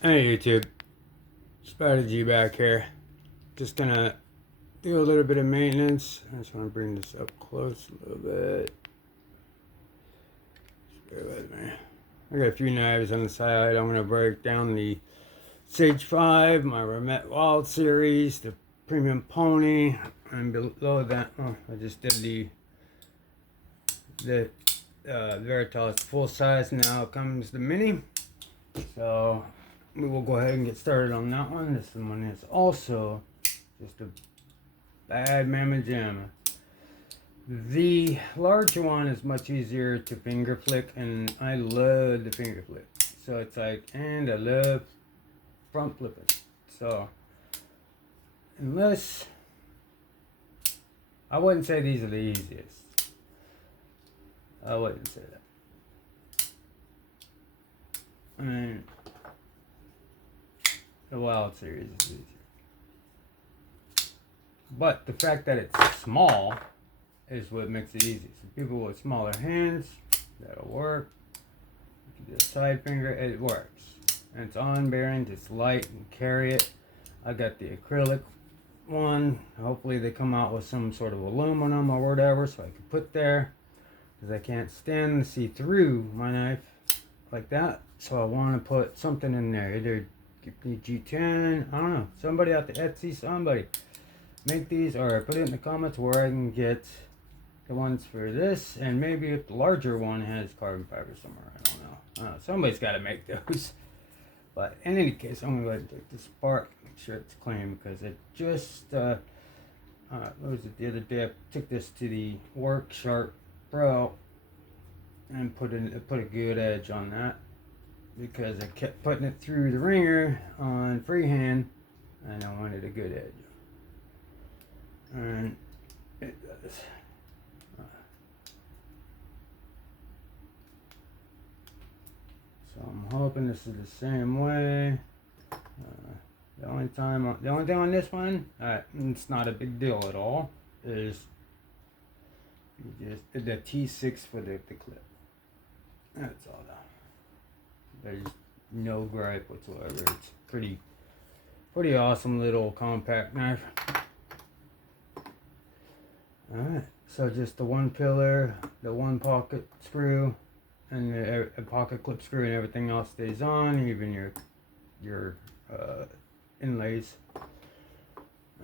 Hey YouTube, Strategy back here. Just gonna do a little bit of maintenance. I just wanna bring this up close a little bit. Just bear with me. I got a few knives on the side. I'm gonna break down the Sage 5, my Remet Wild series, the Premium Pony, and below that, I just did the Veritas full size. Now comes the mini. So we will go ahead and get started on that one. This one is also just a bad mamma jamma. The larger one is much easier to finger flick, and I love the finger flick. So it's like, and I love front flipping. So unless, I wouldn't say these are the easiest. I wouldn't say that. And the Wild series is easier. But the fact that it's small is what makes it easy. So people with smaller hands, that'll work. You can do a side finger, it works. And it's on bearing, it's light and carry it. I got the acrylic one. Hopefully they come out with some sort of aluminum or whatever so I can put there. Because I can't stand to see through my knife like that. So I want to put something in there. Either give me G10, I don't know. Somebody out there, Etsy, somebody. Make these or put it in the comments where I can get the ones for this, and maybe if the larger one has carbon fiber somewhere. I don't know. Somebody's got to make those. But in any case, I'm going to go ahead and take this apart, make sure it's clean, because it just, what was it, the other day I took this to the Work Sharp Pro and put a good edge on that, because I kept putting it through the ringer on freehand, and I wanted a good edge. And it does. So I'm hoping this is the same way. The only thing on this one, it's not a big deal at all, is you just the T6 for the clip. That's all that. There's no gripe whatsoever. It's pretty awesome little compact knife. Alright, so just the one pillar, the one pocket screw, and the pocket clip screw, and everything else stays on, even your inlays.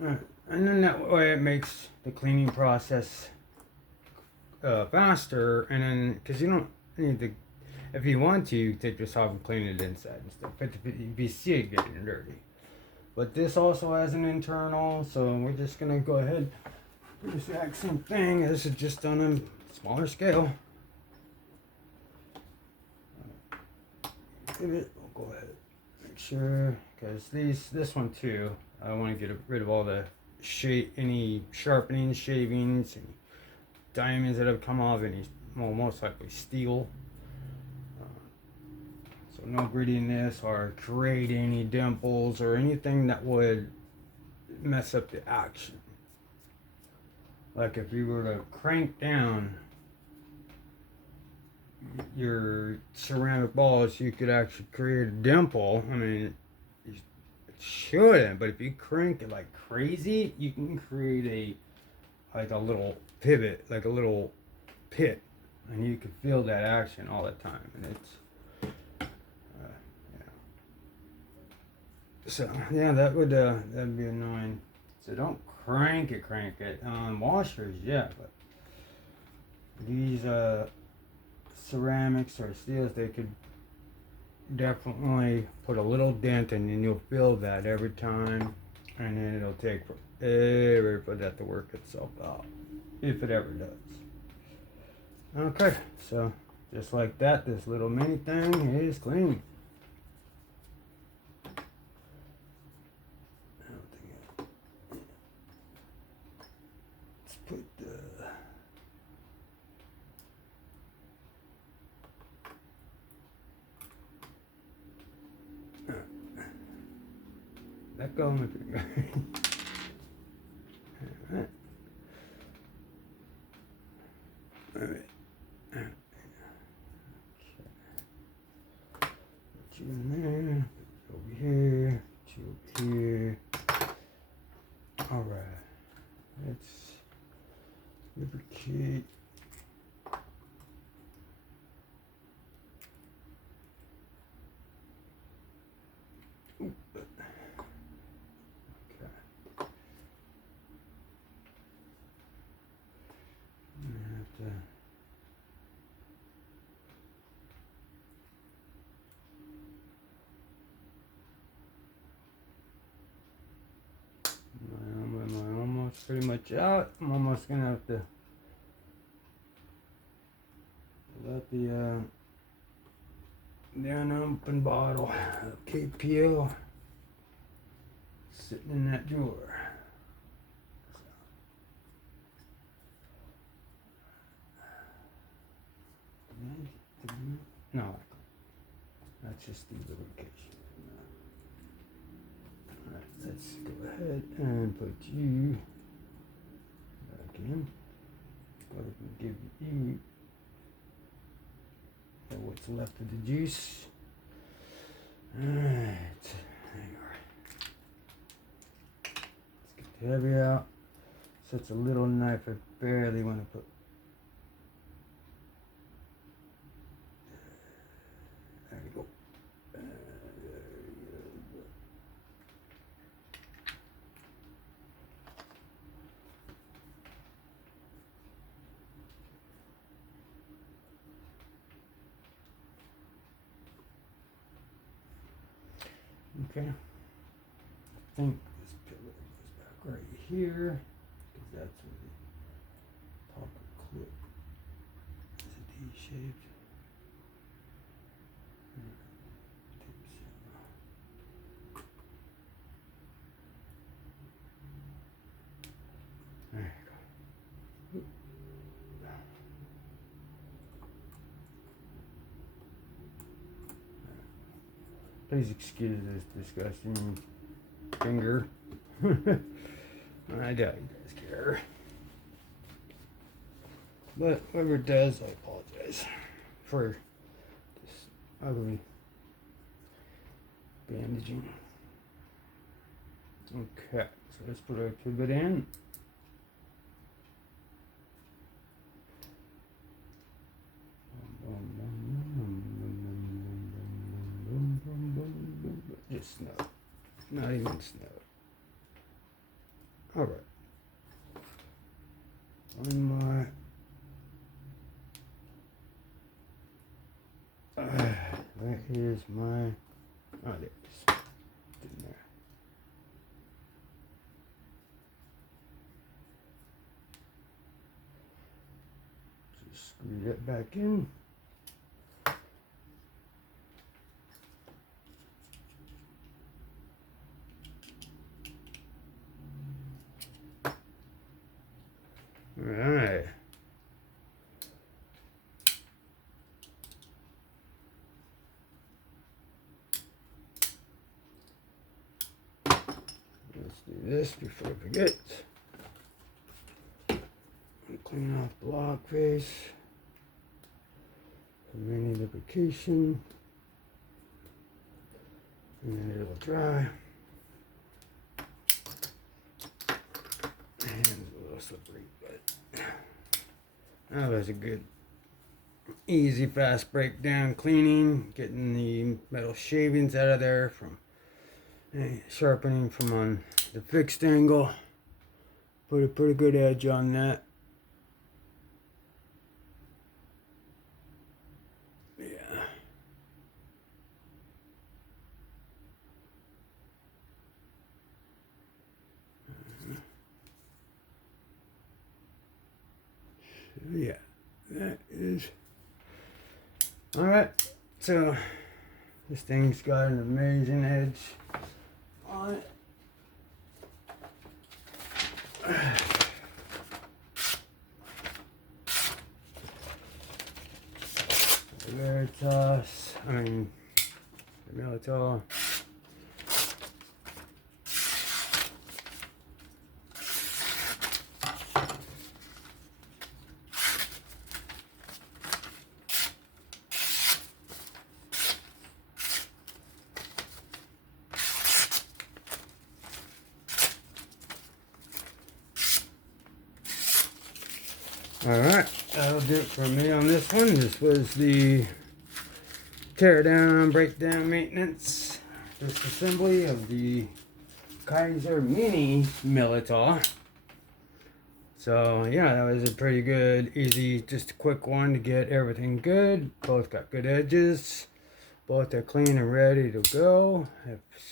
And then that way it makes the cleaning process faster, and then, because you don't need to, if you want to, take this off and clean it inside and stuff, but if you see it getting dirty. But this also has an internal, so we're just going to go ahead. It's the exact same thing. This is just on a smaller scale. Give it. We'll go ahead. Make sure, because this one too. I want to get rid of all the any sharpening, shavings, any diamonds that have come off, any most likely steel. So no grittiness or create any dimples or anything that would mess up the action. Like if you were to crank down your ceramic balls, you could actually create a dimple. I mean, it shouldn't, but if you crank it like crazy, you can create a little pivot, like a little pit, and you can feel that action all the time. And it's, yeah. So yeah, that'd be annoying. So don't crank it. Washers, yeah, but these ceramics or steels, they could definitely put a little dent, and then you'll feel that every time, and then it'll take forever for that to work itself out, if it ever does. Okay, so just like that, this little mini thing is clean. Put let go of my finger. Alright. Alright. Okay. Put you in there. Put you over lubricate. I'm almost pretty much out. I'm almost gonna have to let the unopened bottle of KPO sitting in that drawer. No, that's just the lubrication. Alright, let's go ahead and put you back in. Go ahead and give you what's left of the juice. Alright, there you are. Let's get the heavy out. So it's a little knife, I barely want to put. There we go. Okay, I think this pillar goes back right here, because that's where the popper clip is a D-shaped. There you go. Please excuse this disgusting finger. I doubt you guys care. But whoever does, I apologize for this ugly bandaging. Okay, so let's put our pivot in. Just snow. Not even snow. Alright. One more. Where is my... Oh, there it is. It's in there. Just screw that back in. Alright. Let's do this before I forget. Clean off block face from any lubrication. And then it'll dry. And it's a little slippery, but that was a good, easy, fast breakdown cleaning, getting the metal shavings out of there from sharpening from on the fixed angle. Put a pretty good edge on that. Yeah. Yeah, that is all right. So this thing's got an amazing edge on it. Veritas, Militaw. Alright, that'll do it for me on this one. This was the tear down, breakdown, maintenance, disassembly of the Kizer Mini Militaw. So yeah, that was a pretty good, easy, just a quick one to get everything good. Both got good edges. Both are clean and ready to go.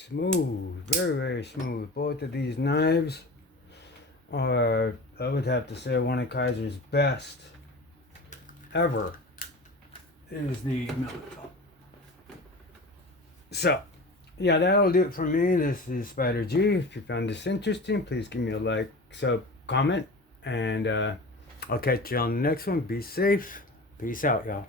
Smooth, very, very smooth. Both of these knives are, I would have to say, one of Kizer's best ever is the Militaw. So, yeah, that'll do it for me. This is Spider G. If you found this interesting, please give me a like, sub, comment, and I'll catch you on the next one. Be safe. Peace out, y'all.